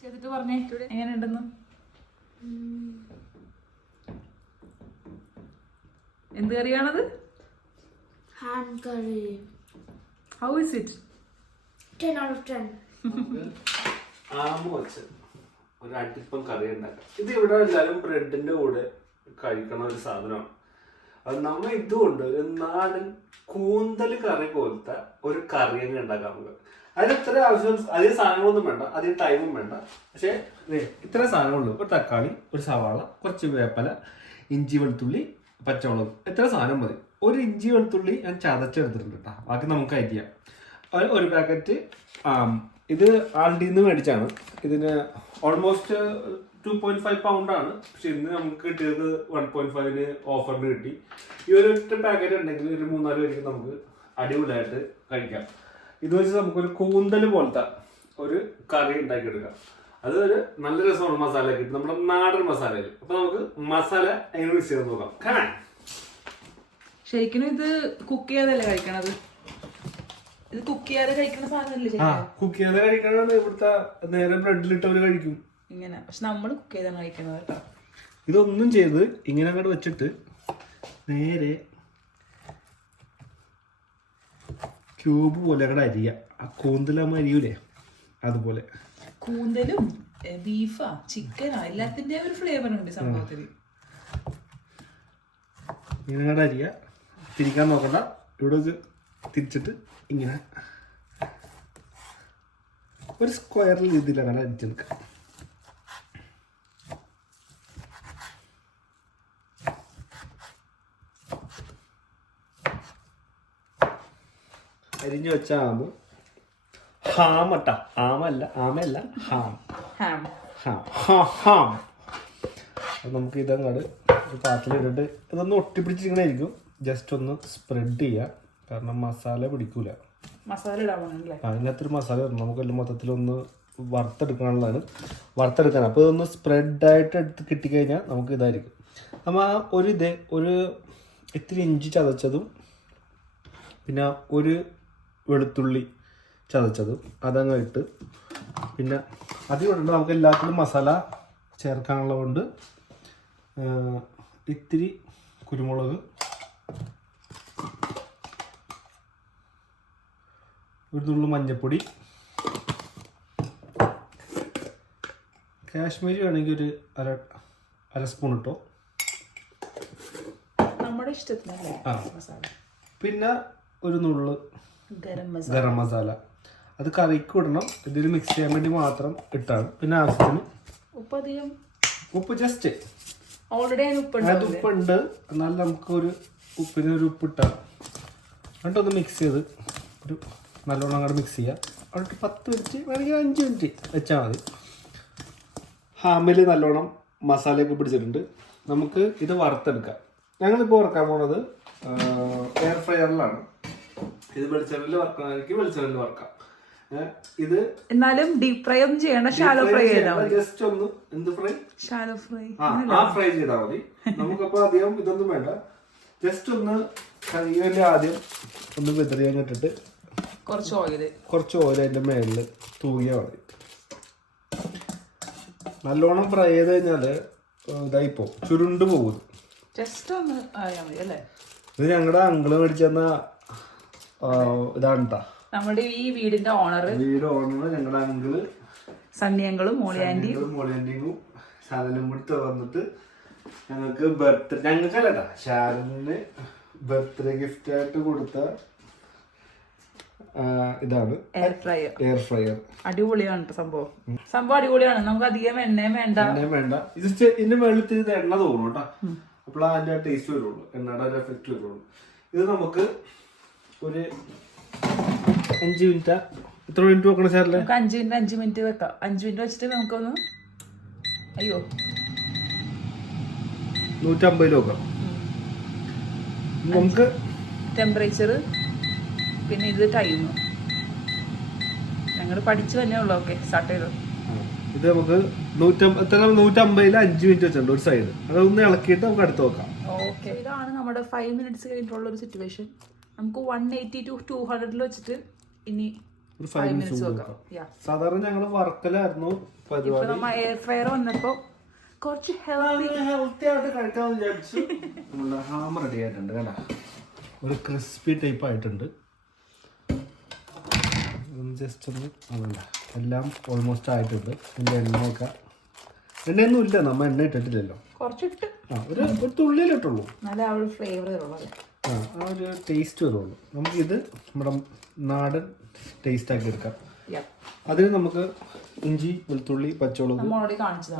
ചെയ്തിട്ട് പറഞ്ഞേ എങ്ങനെയുണ്ടെന്ന്. എന്ത് കറിയാണത്? Hand curry. How is it? 10 out of 10. ആമ വെച്ച് ഒരു അടിപ്പം കറി ഉണ്ടാക്കാം. ഇത് ഇവിടെ എല്ലാവരും ബ്രെഡിന്റെ കൂടെ കഴിക്കണ ഒരു സാധനമാണ്. അത് നമ്മ ഇതുകൊണ്ട് ഒരു നാടൻ കൂന്തൽ കറി പോലത്തെ ഒരു കറി തന്നെ ഉണ്ടാക്കാം നമുക്ക്. അതിന് ഇത്ര ആവശ്യം, അധികം സാധനങ്ങളൊന്നും വേണ്ട, അധികം ടൈമും വേണ്ട. പക്ഷേ ഇത്ര സാധനങ്ങളുള്ളൂ. ഒരു തക്കാളി, ഒരു സവാള, കുറച്ച് വേപ്പല, ഇഞ്ചി, വെളുത്തുള്ളി, പച്ചമുളക്, ഇത്ര സാധനം മതി. ഒരു ഇഞ്ചി വെളുത്തുള്ളി ഞാൻ ചതച്ചെടുത്തിട്ടുണ്ട് കേട്ടോ. ബാക്കി നമുക്ക് അരിയാം. ഒരു പാക്കറ്റ് ഇത് ആൾഡിയിൽ നിന്ന് മേടിച്ചാണ്. ഇതിന് ഓൾമോസ്റ്റ് 2.5 പൗണ്ടാണ്. പക്ഷെ ഇന്ന് നമുക്ക് കിട്ടിയത് 1.5 ഓഫറിന് കിട്ടി. ഈ ഒരു ഒറ്റ പാക്കറ്റ് ഉണ്ടെങ്കിൽ ഒരു 3-4 പേർക്ക് നമുക്ക് അടിപൊളിയായിട്ട് കഴിക്കാം. ഇത് വെച്ച് നമുക്കൊരു കൂന്തൽ പോലത്തെ ഒരു കറി ഉണ്ടാക്കിയെടുക്കാം. അത് ഒരു നല്ല രസമാണ്. മസാല ഒക്കെ ഇട്ട് നമ്മുടെ നാടൻ മസാലയിൽ. അപ്പൊ നമുക്ക് മസാല എങ്ങനെ മിക്സ് ചെയ്ത് നോക്കാം. കാണാൻ ശരിക്കും ഇത് കുക്ക് ചെയ്യാതല്ലേ കഴിക്കണത്? ഇത് കുക്ക് ചെയ്യാതെ കഴിക്കുന്ന സാധനമല്ലേ? കുക്ക് ചെയ്യാതെ കഴിക്കണതാണ് ഇവിടുത്തെ. നേരെ ബ്രെഡിലിട്ടവര് കഴിക്കും ഇങ്ങനെ. പക്ഷെ നമ്മൾ കുക്ക് ചെയ്താണ് കഴിക്കുന്നത് കേട്ടോ. ഇതൊന്നും ചെയ്ത് ഇങ്ങനെ അങ്ങോട്ട് വെച്ചിട്ട് നേരെ ക്യൂബ് പോലെ അങ്ങോട്ട് അരിയ. ആ കൂന്തലാകുമ്പോൾ അരിയൂലേ അതുപോലെ. കൂന്തലും ബീഫാ ചിക്കനാ എല്ലാത്തിന്റെ ഒരു ഫ്ലേവർ ഉണ്ട് സംഭവത്തിൽ. ഇങ്ങനെ അങ്ങോട്ട് അരിയ. തിരിക്കാൻ നോക്കണ്ട. ഇവിടെ തിരിച്ചിട്ട് ഇങ്ങനെ ഒരു സ്ക്വയറിൽ രീതിയിലാണ് അരിച്ചെടുക്കുക. അരിഞ്ഞു വെച്ച ആമ് ഹാമട്ട. ആമല്ല, ഹാം. നമുക്ക് ഇതങ്ങോട്ട് ഒരു പാത്രത്തിലിട്ടിട്ട് ഇതൊന്ന് ഒട്ടിപ്പിടിച്ചിങ്ങനെ ആയിരിക്കും. ജസ്റ്റ് ഒന്ന് സ്പ്രെഡ് ചെയ്യുക. കാരണം മസാല പിടിക്കൂല. മസാല ഇടാൻ അതിനകത്തൊരു മസാല ഇടണം. നമുക്കെല്ലാം മൊത്തത്തിലൊന്ന് വറുത്തെടുക്കാനുള്ളതാണ്. വറുത്തെടുക്കാൻ അപ്പോൾ ഇതൊന്ന് സ്പ്രെഡായിട്ട് എടുത്ത് കിട്ടിക്കഴിഞ്ഞാൽ നമുക്ക് ഇതായിരിക്കും. നമ്മൾ ആ ഒരു ഇത്തിരി ഇഞ്ചി ചതച്ചതും പിന്നെ ഒരു വെളുത്തുള്ളി ചതച്ചതും അതങ്ങ് ഇട്ട് പിന്നെ അതിൽ നമുക്ക് എല്ലാത്തിലും മസാല ചേർക്കാനുള്ളത് കൊണ്ട് ഇത്തിരി കുരുമുളക്, ഒരു നുള്ളു മഞ്ഞൾപ്പൊടി, കാശ്മീരി വേണമെങ്കിൽ ഒരു അര സ്പൂൺ ഇട്ടോ. നമ്മുടെ ഇഷ്ടത്തിനല്ലേ മസാല. പിന്നെ ഒരു നുള്ളു ഗരം മസാല. അത് കറിക്ക് ഇടണം. ഇതിൽ മിക്സ് ചെയ്യാൻ വേണ്ടി മാത്രം ഇട്ടാണ്. പിന്നെ ആവശ്യത്തിന് ഉപ്പ് ജസ്റ്റ് ഓൾറെഡി ഉപ്പുണ്ട്. എന്നാലും നമുക്കൊരു ഉപ്പിനൊരു ഉപ്പിട്ടാൽ എന്നിട്ടൊന്ന് മിക്സ് ചെയ്ത് ഒരു നല്ലോണം അങ്ങോട്ട് മിക്സ് ചെയ്യുക. അവിടെ 10 മിനിറ്റ് വേണമെങ്കിൽ 5 മിനിറ്റ് വെച്ചാൽ മതി. ഹാമിൽ നല്ലോണം മസാലയൊക്കെ പിടിച്ചിട്ടുണ്ട്. നമുക്ക് ഇത് വറുത്തെടുക്കാം. ഞങ്ങളിപ്പോൾ വറുക്കാൻ പോണത് എയർ ഫ്രയറിലാണ്. ഇത് വെളിച്ചെണ്ണയിൽ വറുക്കണമെങ്കിൽ വെളിച്ചെണ്ണയിൽ വറുക്കാം. ഇത് എന്നാലും ഡീപ് ഫ്രൈ ഒന്നും ചെയ്യണ്ട, ഷാലോ ഫ്രൈ ചെയ്താൽ മതി. ജസ്റ്റ് ഒന്ന് എന്ത് ഫ്രൈ? Shallow fry. ഫ്രൈ ചെയ്താൽ മതി. നമുക്കപ്പോൾ അധികം ഇതൊന്നും വേണ്ട. ജസ്റ്റ് ഒന്ന് കറിയില് ആദ്യം ഒന്ന് വെതറിയാൻ ഇട്ടിട്ട് കുറച്ച് ഓയിൽ അതിന്റെ മേലിൽ തൂകിയാൽ മതി. നല്ലോണം ഫ്രൈ ചെയ്ത് കഴിഞ്ഞാല് ഇതായിപ്പോ ചുരുണ്ട് പോകും. ജസ്റ്റ് ഒന്ന് ആയാൽ മതി അല്ലേ? ഇത് ഞങ്ങളുടെ അങ്കിള് മേടിച്ചെന്ന ഇതാണ് കേട്ടോ. നമ്മുടെ ഈ വീടിന്റെ ഓണർ ഞങ്ങളുടെ അങ്കിള് സണ്ണി അങ്കിളും മോളിയാൻറ്റിയും ശാരനും കൂടി വന്നിട്ട് ഞങ്ങൾക്ക് ഞങ്ങൾക്കല്ലട്ടാ ഷാരന് ബർത്ത്ഡേ ഗിഫ്റ്റ് ആയിട്ട് കൊടുത്ത ഇതാണ് എയർ ഫ്രയർ. അടിപൊളിയാണ് സംഭവം അടിപൊളിയാണ്. നമുക്ക് അധികം എണ്ണയും വേണ്ട. ഇത് ഇതിന്റെ വെള്ളത്തിൽ ഇത് എണ്ണ തോന്നും കേട്ടോ. അപ്പോൾ അതിന്റെ ടേസ്റ്റ് വരുള്ളൂ, എണ്ണയുടെ ഒരു എഫക്റ്റ് വരുള്ളൂ. ഇത് നമുക്ക് ഒരു 5 മിനിറ്റ്. എത്ര മിനിറ്റ് വെക്കണം സാറില്? 5 മിനിറ്റ് വെക്കാം. 5 മിനിറ്റ് വെച്ചിട്ട് നമുക്കൊന്ന് 150 വെക്കാം. നമുക്ക് ടെമ്പറേച്ചർ പിന്നെ ഇത് ടൈം ഞങ്ങൾ പഠിച്ചു തന്നെ ഉള്ളു. ഓക്കെ സ്റ്റാർട്ട് ചെയ്തു. ഇത് നമുക്ക് 150 5 മിനിറ്റ് വെച്ചിട്ടുണ്ട് ഒരു സൈഡ്. അതൊന്ന് ഇളക്കിയിട്ട് നമുക്ക് അടുത്ത് വെക്കാം. ഓക്കെ, ഇതാണ് നമ്മുടെ 5 മിനിറ്റ്സ് കഴിഞ്ഞിട്ടുള്ള ഒരു സിറ്റുവേഷൻ. നമുക്ക് 180 to 200 വെച്ചിട്ട് ഇനി ഒരു 5 മിനിറ്റ്സ് വെക്കാം. സാധാരണ ഞങ്ങൾ വറക്കലായിരുന്നു പരിപാടി. എയർ ഫ്രയർ വന്നപ്പോ കുറച്ച് ഹെൽത്തി ആയിട്ട് കഴിക്കാമെന്ന് വിചാരിച്ചു. നമ്മുടെ ഹാം റെഡി ആയിട്ടുണ്ട് കേട്ടോ. ഒരു ക്രിസ്പി ടൈപ്പ് ആയിട്ടുണ്ട്. ജസ്റ്റ് ഒന്ന് അതല്ല എല്ലാം ഓൾമോസ്റ്റ് ആയിട്ടുണ്ട്. ഇതിൻ്റെ എണ്ണയൊക്കെ എണ്ണയൊന്നും ഇല്ല, നമ്മൾ എണ്ണ ഇട്ടിട്ടില്ലല്ലോ. കുറച്ചിട്ട് ഒരു തുള്ളിയിലിട്ടുള്ളൂ. നല്ല ആ ഒരു ഫ്ലേവർ വരുള്ളൂ. ആ ഒരു ടേസ്റ്റ് വരുള്ളൂ. നമുക്കിത് നമ്മുടെ നാടൻ ടേസ്റ്റ് ആക്കി എടുക്കാം. അതിന് നമുക്ക് ഇഞ്ചി, വെളുത്തുള്ളി, പച്ചമുളക്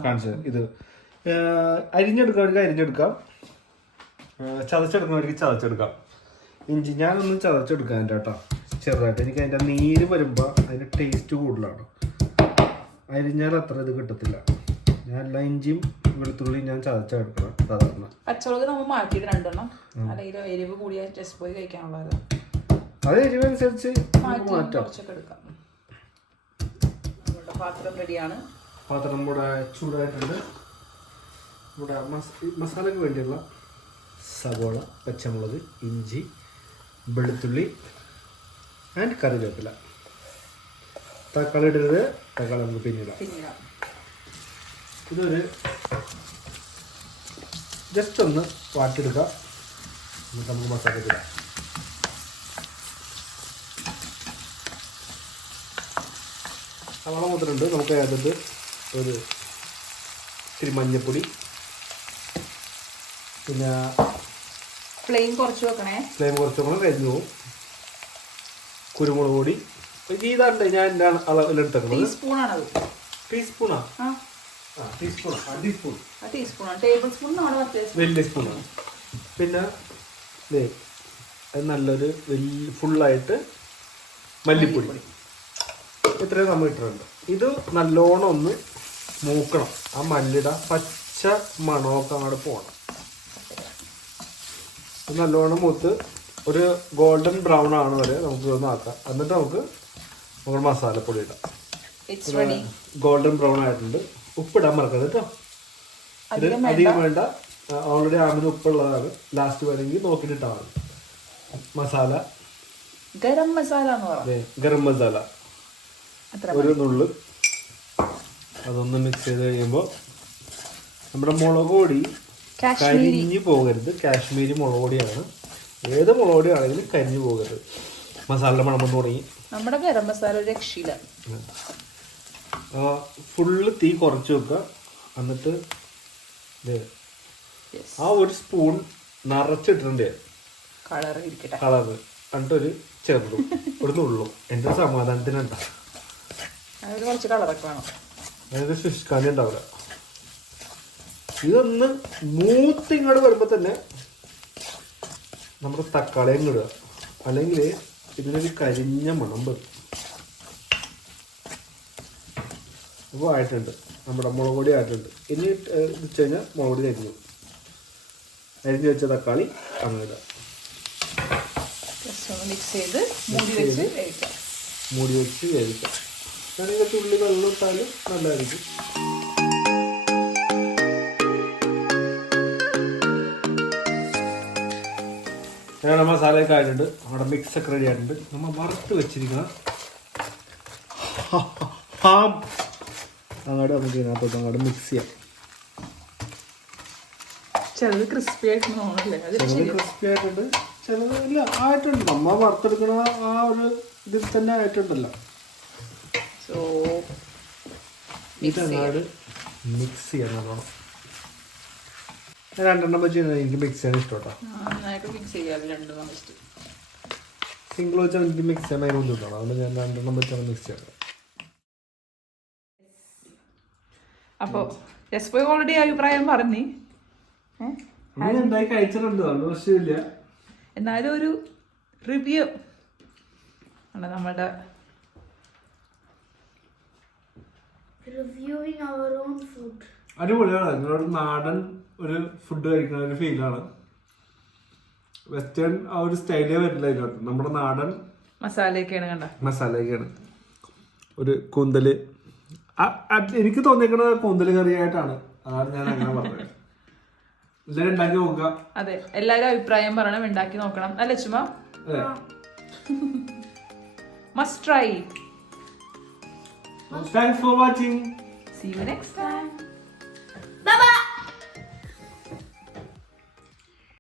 കാണിച്ചത് ഇത് അരിഞ്ഞെടുക്കാവർക്ക് അരിഞ്ഞെടുക്കാം, ചതച്ചെടുക്കുന്നവർക്ക് ചതച്ചെടുക്കാം. ഇഞ്ചി ഞാനൊന്ന് ചതച്ചെടുക്കാം കേട്ടോ ചെറുതായിട്ട്. എനിക്ക് അതിൻ്റെ നീര് വരുമ്പോൾ അതിൻ്റെ ടേസ്റ്റ് കൂടുതലാണ്. അരിഞ്ഞാൽ അത്ര ഇത് കിട്ടത്തില്ല. ഞാൻ എല്ലാ ഇഞ്ചിയും വെളുത്തുള്ളിയും ഞാൻ ചതച്ചെടുക്കണം സാധാരണ. പച്ചമുളക് നമ്മൾ മാറ്റിയിട്ട് 2 എണ്ണം, അല്ലെങ്കിൽ എരിവ് കൂടിയ ജസ്റ്റ് പോയി കഴിക്കാനുള്ളത് അത് എരിവനുസരിച്ച് മാറ്റാം. പാത്രം റെഡിയാണ്. പാത്രം ഇവിടെ ചൂടായിട്ടുണ്ട്. ഇവിടെ മസാലയ്ക്ക് വേണ്ടിയുള്ള സവോള, പച്ചമുളക്, ഇഞ്ചി, വെളുത്തുള്ളി ആൻഡ് കറിവേപ്പില. തക്കാളി ഇടരുത്, തക്കാളി നമുക്ക് പിന്നിടാം. ഇതൊരു ജസ്റ്റ് ഒന്ന് വാട്ടിയെടുക്കാം. എന്നിട്ട് നമുക്ക് മസാല ഇടാം. സവാള മാത്രമുണ്ട്. നമുക്ക് അതിൽ ഒരു ഇത്തിരി മഞ്ഞൾപ്പൊടി, പിന്നെ ഫ്ലെയിം കുറച്ച് വെക്കണേ. ഫ്ലെയിം കുറച്ച് വെക്കണം, കരിഞ്ഞു പോകും. കുരുമുളക് പൊടി ഇതാണ്ട് ഞാൻ എൻ്റെ അളവിലെടുത്തേക്കുന്നത്. ടീസ്പൂണാണത്. ടീസ്പൂണാ? വലിയ സ്പൂണാണ്. പിന്നെ അത് നല്ലൊരു ഫുള്ളായിട്ട് മല്ലിപ്പൊടി ഇത്രയും നമ്മൾ ഇട്ടിട്ടുണ്ട്. ഇത് നല്ലോണം ഒന്ന് മൂക്കണം. ആ മല്ലിയുടെ പച്ച മണമൊക്കെ അങ്ങോട്ട് പോകണം. നല്ലോണം മൂത്ത് ഒരു ഗോൾഡൻ ബ്രൗൺ ആണ് വരെ നമുക്ക് ഒന്ന് ആക്കാം. എന്നിട്ട് നമുക്ക് മസാലപ്പൊടി ഇടാം. ഗോൾഡൻ ബ്രൗൺ ആയിട്ടുണ്ട്. ഉപ്പിടാൻ മറക്കരുത് കേട്ടോ. ഇത് അധികം വേണ്ട. ഓൾറെഡി ആമിന് ഉപ്പുള്ളതാണ്. ലാസ്റ്റ് വേണമെങ്കിൽ നോക്കിയിട്ടാൽ മതി. മസാല, ഗരം മസാല, ഗരം മസാല ഒരു നുള്ളു. അതൊന്ന് മിക്സ് ചെയ്ത് കഴിയുമ്പോൾ നമ്മുടെ മുളക് പൊടി കരിഞ്ഞു പോകരുത്. കാശ്മീരി മുളക് പൊടിയാണ്. ഏത് മുളക് പൊടി ആണെങ്കിലും കരിഞ്ഞു പോകരുത്. മസാലയുടെ മണം വന്ന് തുടങ്ങി. നമ്മുടെ ഗരം മസാല ഒരു രക്ഷയില്ല. ഫുള്ള് തീ കുറച്ച് വെക്കുക. എന്നിട്ട് ആ ഒരു സ്പൂൺ നിറച്ചിട്ടുണ്ട് കളറ്. എന്നിട്ടൊരു ചെറുതും ഒരു നുള്ളും. എൻ്റെ സമാധാനത്തിനുണ്ടാ. കുറച്ച് കളറൊക്കെ വേണം. അതായത് ശുഷ്കാന്തി ഉണ്ടാവില്ല. ഇതൊന്ന് മൂത്ത് ഇങ്ങോട്ട് വരുമ്പോൾ തന്നെ നമ്മുടെ തക്കാളിയും ഇടുക. അല്ലെങ്കിൽ ഇതിനൊരു കരിഞ്ഞ മണം വരും. അപ്പോൾ ആയിട്ടുണ്ട്. നമ്മുടെ മുളക് പൊടി ആയിട്ടുണ്ട്. ഇനി വെച്ച് കഴിഞ്ഞാൽ മുളക് പൊടി അരിഞ്ഞ് വെച്ച തക്കാളി അങ്ങനെ ഇടുക. മൂടി വെച്ച് വേവിക്കാം. ഞാനിങ്ങനെ തുള്ളി വെള്ളം ഇട്ടാലും നല്ലതായിരിക്കും. ഞങ്ങളുടെ മസാലയൊക്കെ ആയിട്ടുണ്ട്. നമ്മുടെ മിക്സ് ഒക്കെ റെഡി ആയിട്ടുണ്ട്. നമ്മൾ വറുത്ത് വെച്ചിരിക്കുന്ന ഹാം അങ്ങോട്ട് നമുക്ക് ഇതിനകത്തോട്ട് അങ്ങോട്ട് മിക്സ് ചെയ്യാം. ചിലത് ക്രിസ്പി ആയിട്ടുണ്ട്, ചിലത് ഇല്ല ആയിട്ടുണ്ട്. നമ്മൾ വറുത്തെടുക്കണ ആ ഒരു ഇതിൽ തന്നെ ആയിട്ടുണ്ടല്ലോ. ഇതങ്ങാട് മിക്സ് ചെയ്യാൻ നോക്കണം. 2 എണ്ണം വെച്ച് എനിക്ക് മിക്സ് ചെയ്യാൻ ഇഷ്ടം. സിംഗിൾ വെച്ചാൽ എനിക്ക് മിക്സ് ചെയ്യാൻ ഭയങ്കര ബുദ്ധിമുട്ടാണ്. അതുകൊണ്ട് ഞാൻ 2 എണ്ണം വെച്ചാണ് മിക്സ് ചെയ്യുന്നത്. അപ്പോൾ ജസ്പോയ് ഓൾറെഡി അഭിപ്രായം പറഞ്ഞു. എന്തായി കഴിച്ചിട്ടുണ്ട്, പ്രശ്നമില്ല. എന്നാലും ഒരു റിവ്യൂ ആണ് നമ്മുടെ reviewing our own food. അടിപൊളിയാണ്. നിങ്ങളൊരു നാടൻ ഒരു ഫുഡ് കഴിക്കുന്ന ഒരു ഫീലാണ്. വെസ്റ്റേൺ ആ ഒരു സ്റ്റൈലേ വരില്ല ഇതിനകത്ത്. നമ്മുടെ നാടൻ മസാലയൊക്കെയാണ്. ഒരു കൂന്തല് എനിക്ക് തോന്നിയിരിക്കുന്നത് കൂന്തല് കറിയായിട്ടാണ്. അതാണ് ഞാൻ അങ്ങനെ പറഞ്ഞത്. എല്ലാവരും ഉണ്ടാക്കി നോക്കുക. അതെ, എല്ലാവരും അഭിപ്രായം പറയണം, ഉണ്ടാക്കി നോക്കണം. അല്ലേ ചുമ്മാ? Must try. Thanks for watching. See you next time.